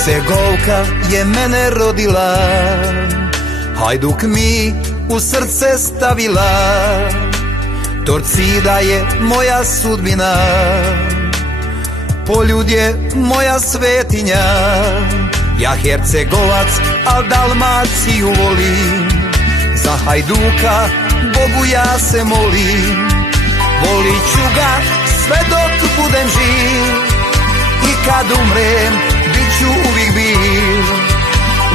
Hercegovka je mene rodila, Hajduk mi u srce stavila, Torcida je moja sudbina, Poljud je moja svetinja. Ja Hercegovac, al Dalmaciju volim, za Hajduka Bogu ja se molim. Volit ću ga sve dok budem živ, i kad umrem bit ću uvijek bil.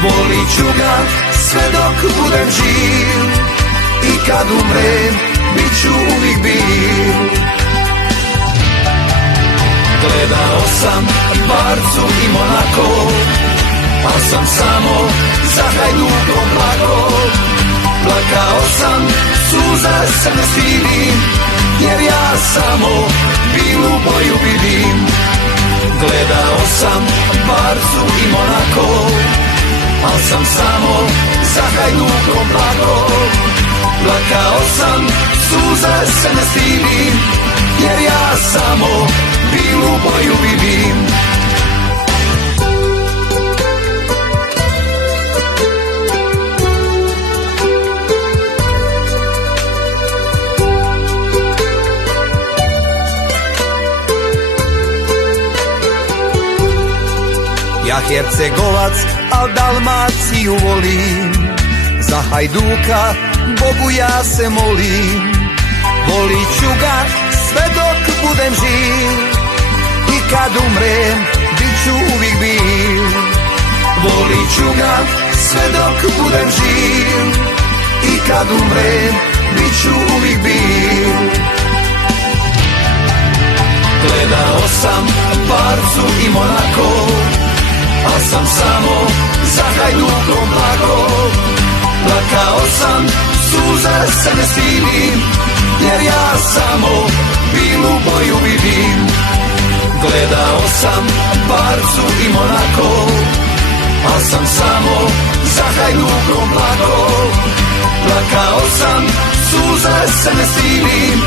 Volit ću ga sve dok budem živ, i kad umrem bit ću uvijek bil. Gledao sam Barcu i Monako, al sam samo za Hajdukom plako. Plakao sam, suza se ne stidim, jer ja samo bilu boju vidim. Gledao sam Barcu i Monako, al sam samo za Hajdukom plako. Plakao sam, suza se ne stidim, jer ja samo bilu boju vidim. Ja Hercegovac, al Dalmaciju volim, za Hajduka Bogu ja se molim. Volit ću ga sve dok budem živ, i kad umrem bit ću uvijek bil. Volit ću ga sve dok budem živ, i kad umrem bit ću uvijek bil. Gledao sam Barcu i Monako, al sam samo za Hajdukom plako. Plakao sam, suza se ne stidim, jer ja samo bilu boju vidim. Gledao sam Barcu i Monako, al sam samo za Hajdukom plako. Plakao sam, suza se ne stidim,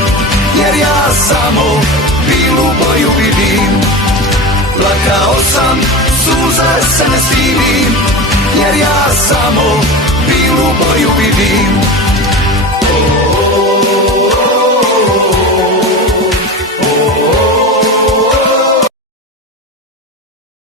jer ja samo bilu boju vidim. Plakao sam, suza se ne stidim, jer ja samo bilu boju vidim.